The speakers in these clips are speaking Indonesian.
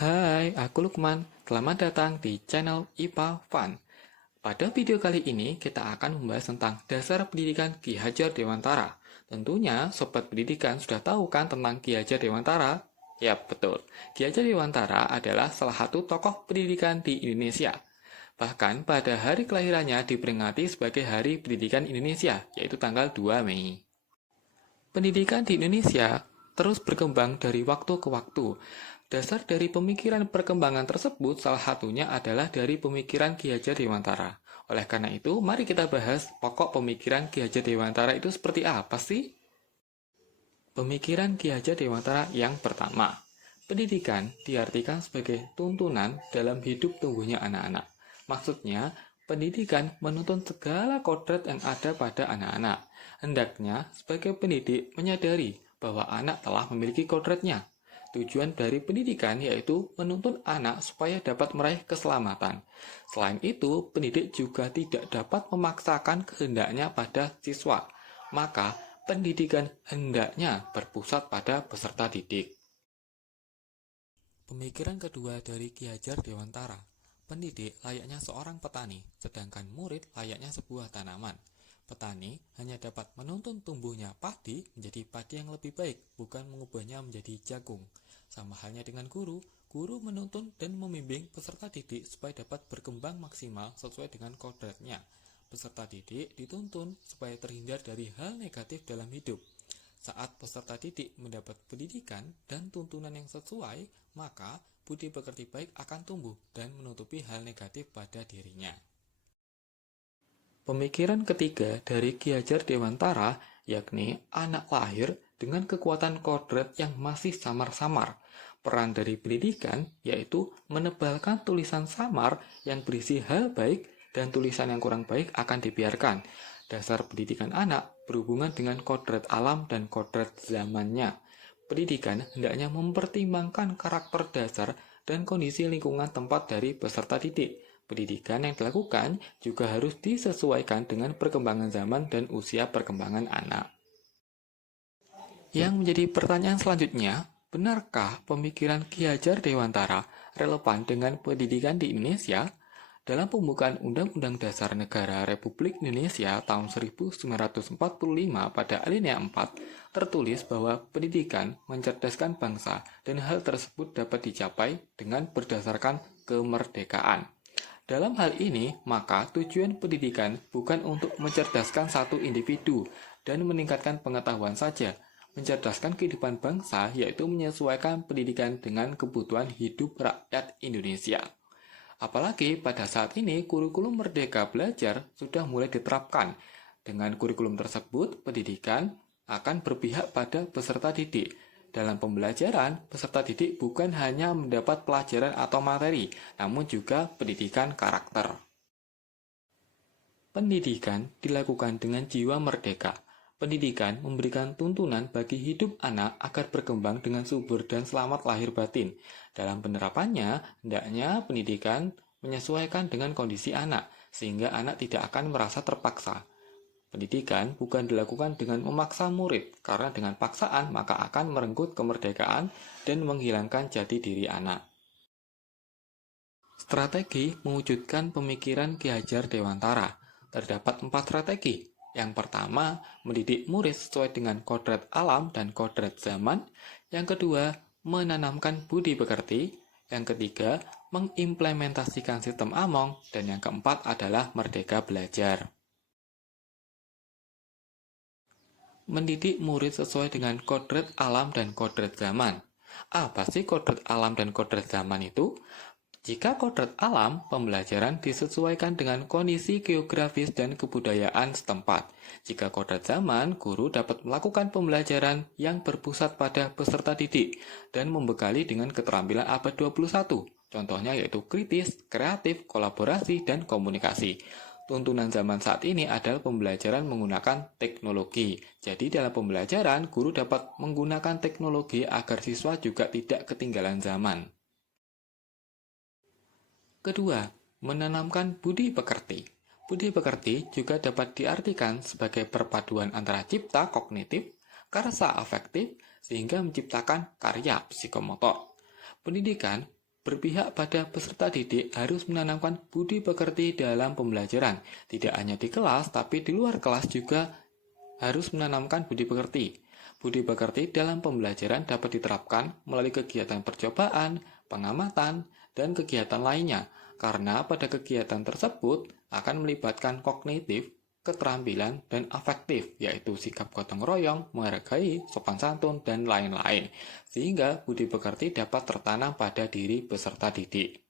Hai, aku Lukman. Selamat datang di channel IPA Fun. Pada video kali ini, kita akan membahas tentang dasar pendidikan Ki Hajar Dewantara. Tentunya, Sobat Pendidikan sudah tahu kan tentang Ki Hajar Dewantara? Yap, betul. Ki Hajar Dewantara adalah salah satu tokoh pendidikan di Indonesia. Bahkan pada hari kelahirannya diperingati sebagai Hari Pendidikan Indonesia, yaitu tanggal 2 Mei. Pendidikan di Indonesia terus berkembang dari waktu ke waktu. Dasar dari pemikiran perkembangan tersebut salah satunya adalah dari pemikiran Ki Hajar Dewantara. Oleh karena itu, mari kita bahas pokok pemikiran Ki Hajar Dewantara itu seperti apa sih? Pemikiran Ki Hajar Dewantara yang pertama, pendidikan diartikan sebagai tuntunan dalam hidup tumbuhnya anak-anak. Maksudnya, pendidikan menuntun segala kodrat yang ada pada anak-anak. Hendaknya, sebagai pendidik menyadari bahwa anak telah memiliki kodratnya. Tujuan dari pendidikan yaitu menuntun anak supaya dapat meraih keselamatan. Selain itu, pendidik juga tidak dapat memaksakan kehendaknya pada siswa. Maka, pendidikan hendaknya berpusat pada peserta didik. Pemikiran kedua dari Ki Hajar Dewantara, pendidik layaknya seorang petani, sedangkan murid layaknya sebuah tanaman. Petani hanya dapat menuntun tumbuhnya padi menjadi padi yang lebih baik, bukan mengubahnya menjadi jagung. Sama halnya dengan guru menuntun dan membimbing peserta didik supaya dapat berkembang maksimal sesuai dengan kodratnya. Peserta didik dituntun supaya terhindar dari hal negatif dalam hidup. Saat peserta didik mendapat pendidikan dan tuntunan yang sesuai, maka budi pekerti baik akan tumbuh dan menutupi hal negatif pada dirinya. Pemikiran ketiga dari Ki Hajar Dewantara yakni anak lahir dengan kekuatan kodrat yang masih samar-samar. Peran dari pendidikan yaitu menebalkan tulisan samar yang berisi hal baik dan tulisan yang kurang baik akan dibiarkan. Dasar pendidikan anak berhubungan dengan kodrat alam dan kodrat zamannya. Pendidikan hendaknya mempertimbangkan karakter dasar dan kondisi lingkungan tempat dari peserta didik. Pendidikan yang dilakukan juga harus disesuaikan dengan perkembangan zaman dan usia perkembangan anak. Yang menjadi pertanyaan selanjutnya, benarkah pemikiran Ki Hajar Dewantara relevan dengan pendidikan di Indonesia? Dalam pembukaan Undang-Undang Dasar Negara Republik Indonesia tahun 1945 pada alinea 4, tertulis bahwa pendidikan mencerdaskan bangsa dan hal tersebut dapat dicapai dengan berdasarkan kemerdekaan. Dalam hal ini, maka tujuan pendidikan bukan untuk mencerdaskan satu individu dan meningkatkan pengetahuan saja. Mencerdaskan kehidupan bangsa yaitu menyesuaikan pendidikan dengan kebutuhan hidup rakyat Indonesia. Apalagi pada saat ini kurikulum Merdeka Belajar sudah mulai diterapkan. Dengan kurikulum tersebut, pendidikan akan berpihak pada peserta didik. Dalam pembelajaran, peserta didik bukan hanya mendapat pelajaran atau materi, namun juga pendidikan karakter. Pendidikan dilakukan dengan jiwa merdeka. Pendidikan memberikan tuntunan bagi hidup anak agar berkembang dengan subur dan selamat lahir batin. Dalam penerapannya, hendaknya pendidikan menyesuaikan dengan kondisi anak, sehingga anak tidak akan merasa terpaksa. Pendidikan bukan dilakukan dengan memaksa murid, karena dengan paksaan maka akan merenggut kemerdekaan dan menghilangkan jati diri anak. Strategi mewujudkan pemikiran Ki Hajar Dewantara. Terdapat 4 strategi. Yang pertama, mendidik murid sesuai dengan kodrat alam dan kodrat zaman. Yang kedua, menanamkan budi pekerti. Yang ketiga, mengimplementasikan sistem Among. Dan yang keempat adalah merdeka belajar. Mendidik murid sesuai dengan kodrat alam dan kodrat zaman. Apa sih kodrat alam dan kodrat zaman itu? Jika kodrat alam, pembelajaran disesuaikan dengan kondisi geografis dan kebudayaan setempat. Jika kodrat zaman, guru dapat melakukan pembelajaran yang berpusat pada peserta didik dan membekali dengan keterampilan abad 21. Contohnya yaitu kritis, kreatif, kolaborasi, dan komunikasi. Tuntunan zaman saat ini adalah pembelajaran menggunakan teknologi. Jadi dalam pembelajaran, guru dapat menggunakan teknologi agar siswa juga tidak ketinggalan zaman. Kedua, menanamkan budi pekerti. Budi pekerti juga dapat diartikan sebagai perpaduan antara cipta kognitif, karsa afektif, sehingga menciptakan karya psikomotor. Pendidikan Berpihak pada peserta didik harus menanamkan budi pekerti dalam pembelajaran. Tidak hanya di kelas, tapi di luar kelas juga harus menanamkan budi pekerti. Budi pekerti dalam pembelajaran dapat diterapkan melalui kegiatan percobaan, pengamatan, dan kegiatan lainnya, karena pada kegiatan tersebut akan melibatkan kognitif, keterampilan, dan afektif, yaitu sikap gotong royong, menghargai, sopan santun, dan lain-lain, sehingga budi pekerti dapat tertanam pada diri peserta didik.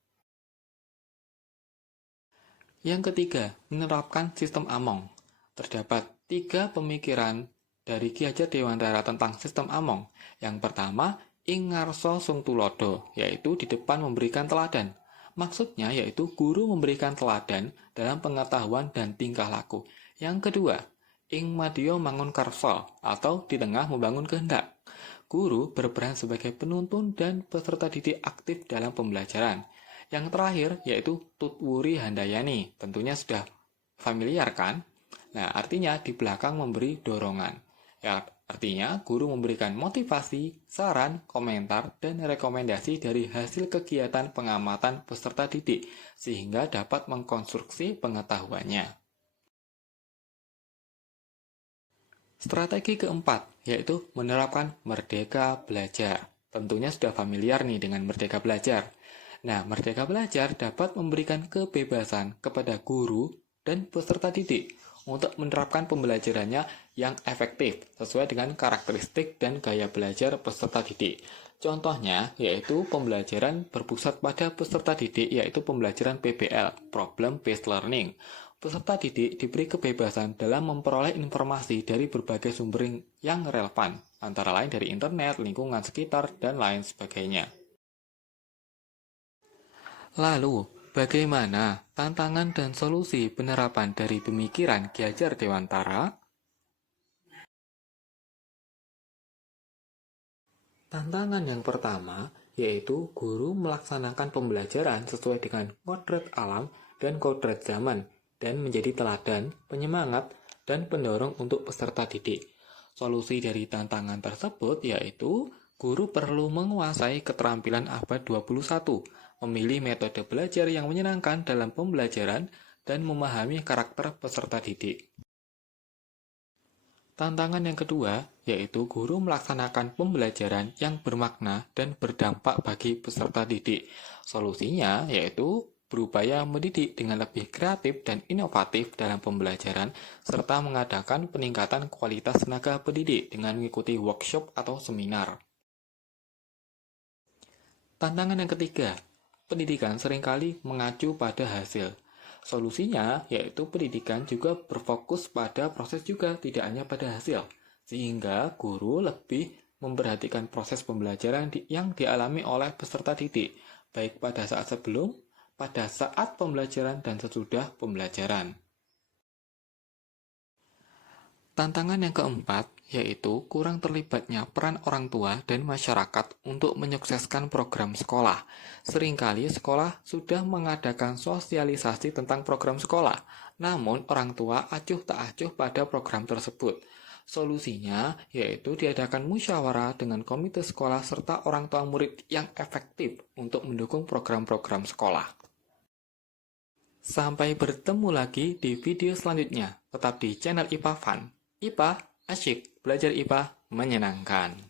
Yang ketiga, menerapkan sistem Among. Terdapat 3 pemikiran dari Ki Hajar Dewantara tentang sistem Among. Yang pertama, ing ngarsa sung tulodo, yaitu di depan memberikan teladan. Maksudnya yaitu guru memberikan teladan dalam pengetahuan dan tingkah laku. Yang kedua, ing madya mangun karsa, atau di tengah membangun kehendak. Guru berperan sebagai penuntun dan peserta didik aktif dalam pembelajaran. Yang terakhir yaitu tutwuri handayani, tentunya sudah familiar kan? Nah, artinya di belakang memberi dorongan. Ya, artinya guru memberikan motivasi, saran, komentar, dan rekomendasi dari hasil kegiatan pengamatan peserta didik, sehingga dapat mengkonstruksi pengetahuannya. Strategi keempat, yaitu menerapkan merdeka belajar. Tentunya sudah familiar nih dengan merdeka belajar. Nah, merdeka belajar dapat memberikan kebebasan kepada guru dan peserta didik untuk menerapkan pembelajarannya yang efektif sesuai dengan karakteristik dan gaya belajar peserta didik. Contohnya yaitu pembelajaran berpusat pada peserta didik, yaitu pembelajaran PBL, Problem Based Learning. Peserta didik diberi kebebasan dalam memperoleh informasi dari berbagai sumber yang relevan, antara lain dari internet, lingkungan sekitar, dan lain sebagainya. Lalu, bagaimana tantangan dan solusi penerapan dari pemikiran Ki Hajar Dewantara? Tantangan yang pertama yaitu guru melaksanakan pembelajaran sesuai dengan kodrat alam dan kodrat zaman, dan menjadi teladan, penyemangat, dan pendorong untuk peserta didik. Solusi dari tantangan tersebut yaitu guru perlu menguasai keterampilan abad 21, memilih metode belajar yang menyenangkan dalam pembelajaran, dan memahami karakter peserta didik. Tantangan yang kedua yaitu guru melaksanakan pembelajaran yang bermakna dan berdampak bagi peserta didik. Solusinya yaitu berupaya mendidik dengan lebih kreatif dan inovatif dalam pembelajaran, serta mengadakan peningkatan kualitas tenaga pendidik dengan mengikuti workshop atau seminar. Tantangan yang ketiga, pendidikan seringkali mengacu pada hasil. Solusinya yaitu pendidikan juga berfokus pada proses juga, tidak hanya pada hasil, sehingga guru lebih memperhatikan proses pembelajaran yang dialami oleh peserta didik, baik pada saat sebelum, pada saat pembelajaran, dan sesudah pembelajaran. Tantangan yang keempat yaitu kurang terlibatnya peran orang tua dan masyarakat untuk menyukseskan program sekolah. Seringkali sekolah sudah mengadakan sosialisasi tentang program sekolah, namun orang tua acuh tak acuh pada program tersebut. Solusinya yaitu diadakan musyawarah dengan komite sekolah serta orang tua murid yang efektif untuk mendukung program-program sekolah. Sampai bertemu lagi di video selanjutnya. Tetap di channel IPA Fun. IPA asyik, belajar IPA menyenangkan.